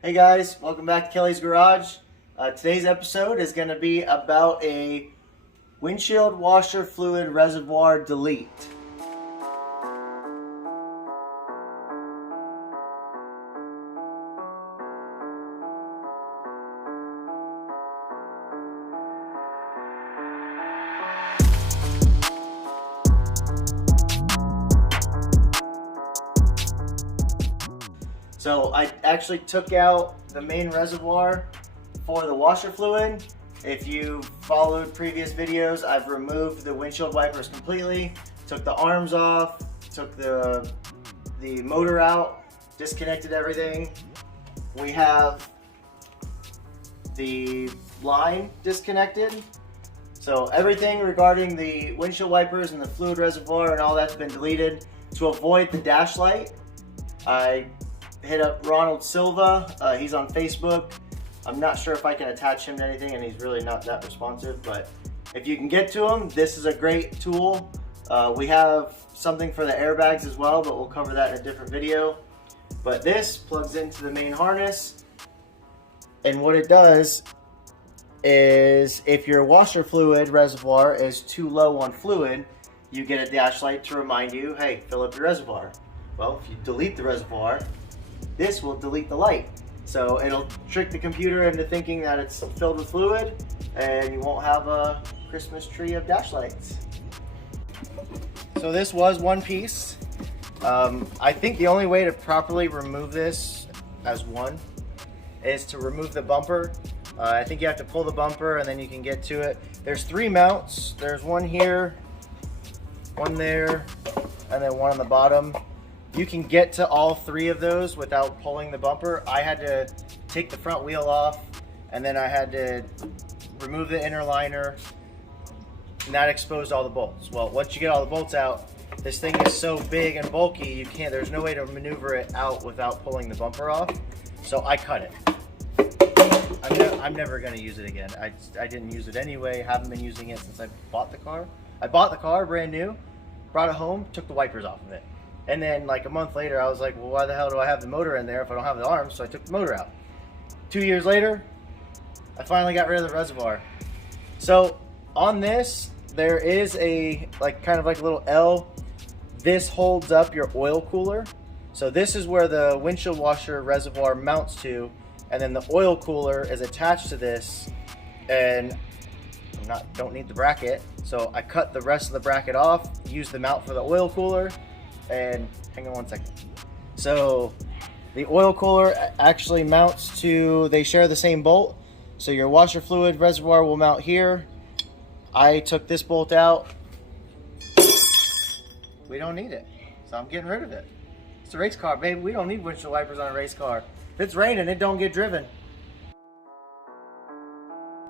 Hey guys, welcome back to Kelly's Garage. Today's episode is going to be about a windshield washer fluid reservoir delete. So I actually took out the main reservoir for the washer fluid. If you followed previous videos, I've removed the windshield wipers completely, took the arms off, took the motor out, disconnected everything. We have the line disconnected. So everything regarding the windshield wipers and the fluid reservoir and all that's been deleted. To avoid the dash light, I hit up Ronald Silva. He's on Facebook. I'm not sure if I can attach him to anything, and he's really not that responsive, but if you can get to him, this is a great tool. We have something for the airbags as well, but we'll cover that in a different video. But this plugs into the main harness, and what it does is if your washer fluid reservoir is too low on fluid, you get a dash light to remind you, hey, fill up your reservoir. Well, if you delete the reservoir, this will delete the light. So it'll trick the computer into thinking that it's filled with fluid, and you won't have a Christmas tree of dash lights. So this was one piece. I think the only way to properly remove this as one is to remove the bumper. I think you have to pull the bumper and then you can get to it. There's three mounts. There's one here, one there, and then one on the bottom. You can get to all three of those without pulling the bumper. I had to take the front wheel off, and then I had to remove the inner liner, and that exposed all the bolts. Well, once you get all the bolts out, this thing is so big and bulky, there's no way to maneuver it out without pulling the bumper off. So I cut it. I'm never gonna use it again. I didn't use it anyway, haven't been using it since I bought the car. I bought the car brand new, brought it home, took the wipers off of it. And then like a month later, I was like, well, why the hell do I have the motor in there if I don't have the arms? So I took the motor out. 2 years later, I finally got rid of the reservoir. So on this, there is a kind of like a little L. This holds up your oil cooler. So this is where the windshield washer reservoir mounts to, and then the oil cooler is attached to this, and don't need the bracket. So I cut the rest of the bracket off, used the mount for the oil cooler. And hang on one second. So the oil cooler actually mounts to, they share the same bolt. So your washer fluid reservoir will mount here. I took this bolt out. We don't need it. So I'm getting rid of it. It's a race car, baby. We don't need windshield wipers on a race car. If it's raining, it don't get driven.